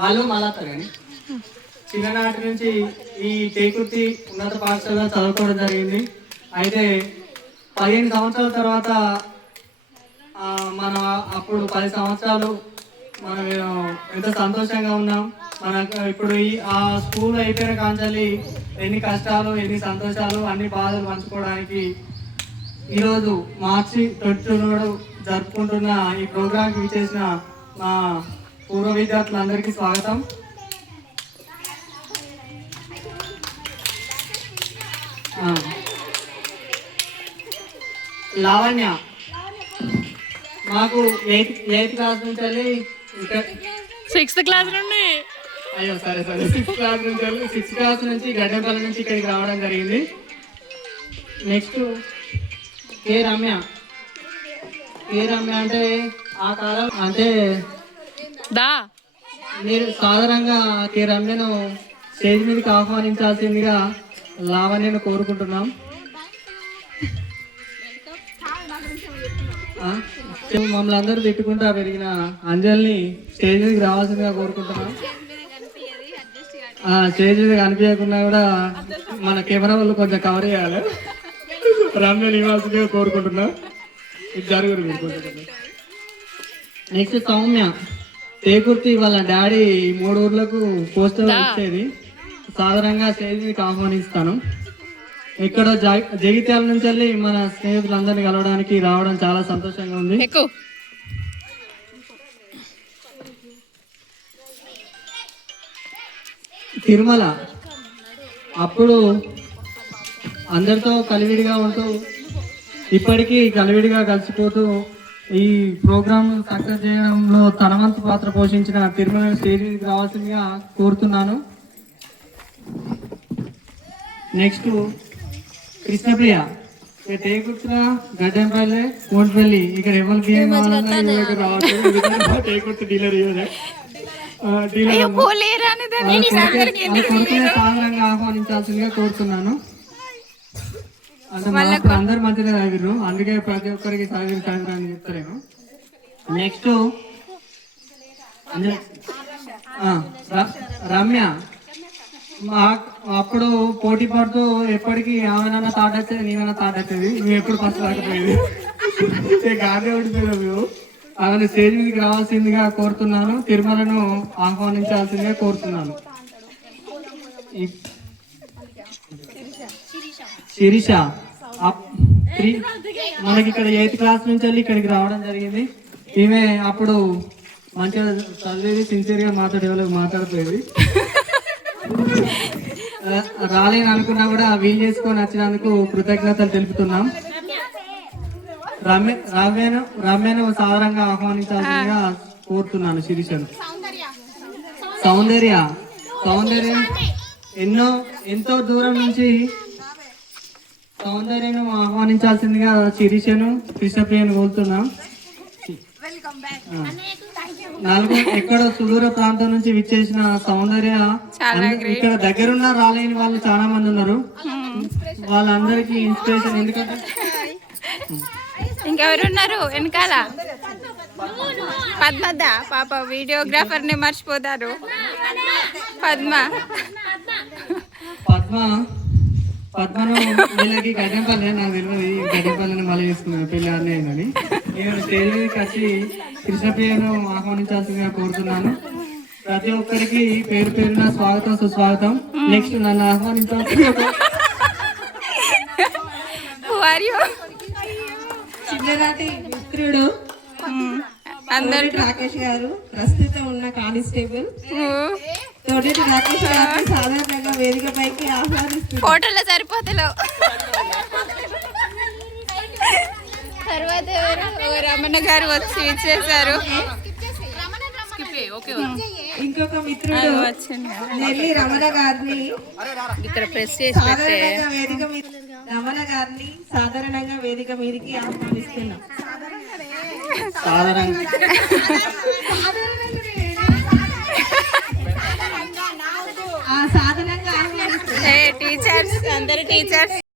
వాళ్ళు మళ్ళా కానీ చిన్ననాటి నుంచి ఈ టేకుర్తి ఉన్నత పాఠశాలలో చదువుకోవడం జరిగింది. అయితే 15 సంవత్సరాల తర్వాత మన అప్పుడు 10 సంవత్సరాలు మనం ఎంత సంతోషంగా ఉన్నాం. మనకు ఇప్పుడు ఆ స్కూల్ అయిపోయిన కాంచాలి ఎన్ని కష్టాలు ఎన్ని సంతోషాలు అన్ని బాధలు పంచుకోవడానికి ఈరోజు మార్చి 22 జరుపుకుంటున్న ఈ ప్రోగ్రాంకి విచ్చేసిన మా పూర్వ విద్యార్థులందరికీ స్వాగతం. లావణ్య మాకు 8th క్లాస్ నుంచి వెళ్ళి 6th క్లాస్ నుండి అయ్యో సరే 6th క్లాస్ నుంచి వెళ్ళి 6th క్లాస్ నుంచి గడ్డపల్లి నుంచి ఇక్కడికి రావడం జరిగింది. నెక్స్ట్ కే రమ్య అంటే ఆ కాలం అంటే మీరు సాధారణంగా కే రమ్యను స్టేజ్ మీదకి ఆహ్వానించాల్సిందిగా లావణ్యను కోరుకుంటున్నాం. మమ్మల్ని అందరూ తిట్టుకుంటా పెరిగిన అంజల్ని స్టేజ్ మీదకి రావాల్సిందిగా కోరుకుంటున్నాం. స్టేజ్ మీద కనిపించకుండా కూడా మన కెమెరా వాళ్ళు కొంచెం కవర్ చేయాలి. రమ్య నివాసిందిగా కోరుకుంటున్నాం. ఇది జరుగుతుంది. నెక్స్ట్ సౌమ్య టేకుర్తి వాళ్ళ డాడీ 3 ఊర్లకు పోస్టర్ ఇచ్చేది. సాధారణంగా స్టేజ్ మీదకి ఆహ్వానిస్తాను. ఇక్కడ జగిత్యాల నుంచి వెళ్ళి మన స్నేహితులందరినీ కలవడానికి రావడం చాలా సంతోషంగా ఉంది. తిరుమల అప్పుడు అందరితో కలివిడిగా ఉంటూ ఇప్పటికీ కలివిడిగా కలిసిపోతూ ఈ ప్రోగ్రామ్ సక్సెస్ చేయడంలో తన వంతు పాత్ర పోషించిన తిరుమల స్టేజ్ మీదకి రావాల్సిందిగా కోరుతున్నాను. నెక్స్ట్ కృష్ణప్రియ టేకుర్తిన గడ్డంపల్లి కోటిపల్లి ఇక్కడ ఎవరు గేమ్ టేకుర్తి డీలర్ సాధారణంగా ఆహ్వానించాల్సిందిగా కోరుతున్నాను. అంటే అందరు మంచిగా తాగిర్రు, అందుకే ప్రతి ఒక్కరికి సాయంత్రాన్ని చెప్తారేమో. నెక్స్ట్ రమ్య అప్పుడు పోటీ పడుతూ ఎప్పటికీ ఏమైనా తాట వచ్చేది నీవైనా తాట వచ్చేది, నువ్వు ఎప్పుడు ఫస్ట్ రాకపోయేది. గానే ఉండిపోయావు నువ్వు. ఆమెను స్టేజ్ మీదకి రావాల్సిందిగా కోరుతున్నాను. తిరుమలను ఆహ్వానించాల్సిందిగా కోరుతున్నాను. శిరీష మనకి ఇక్కడ 8th క్లాస్ నుంచి వెళ్ళి ఇక్కడికి రావడం జరిగింది. ఈమె అప్పుడు మంచిగా చదివేది, సిన్సియర్గా మాట్లాడిపోయేది. రాలేని అనుకున్నా కూడా వీలు చేసుకొని వచ్చినందుకు కృతజ్ఞతలు తెలుపుతున్నాం. రమ్యను సాధారణంగా ఆహ్వానించాల్సిందిగా కోరుతున్నాను. శిరీషను సౌందర్యం ఎంతో దూరం నుంచి సౌందర్యను ఆహ్వానించాల్సిందిగా శిరీషను కృష్ణప్రియను కోరుతున్నాం. ఎక్కడో సుదూర ప్రాంతం నుంచి విచ్చేసిన సౌందర్య ఇక్కడ దగ్గరున్న రాలేని వాళ్ళు చాలా మంది ఉన్నారు. వాళ్ళందరికీ ఇన్స్పిరేషన్. ఎందుకంటే ఇంకెవరున్నారు వెనకాల? పద్మద పాప వీడియోగ్రాఫర్ ని మర్చిపోతారు. పద్మను వీళ్ళకి గడ్డంపల్లి నాకు తెలియదు. గడ్డంపల్లిని మళ్ళీ చేసుకున్నాను పెళ్లి అన్నయ్యని. నేను స్టేజ్ మీదకి వచ్చి కృష్ణప్రియను ఆహ్వానించాల్సిందిగా కోరుతున్నాను. ప్రతి ఒక్కరికి పేరు పేరున స్వాగతం సుస్వాగతం. నెక్స్ట్ నన్ను ఆహ్వానించాల్సిందిగా చిన్ననాటి మిత్రుడు అందరు రాకేష్ గారు, ప్రస్తుతం ఉన్న కానిస్టేబుల్ తోటి రాకేష్ గారిని సాధారణంగా వేదికపైకి ఆహ్వానిస్తున్నారు. ఫోటోలో సరిపోతలేవు. తర్వాత రమణ గారు వచ్చి ఇచ్చేసారు. ఇంకొక మిత్రుడు నెల్లి రమణ గారిని ఇక్కడ ప్రెస్ చేసి రమణ గారిని సాధారణంగా వేదిక మీదకి ఆహ్వానిస్తున్నాం. టీచర్స్ అందరు టీచర్స్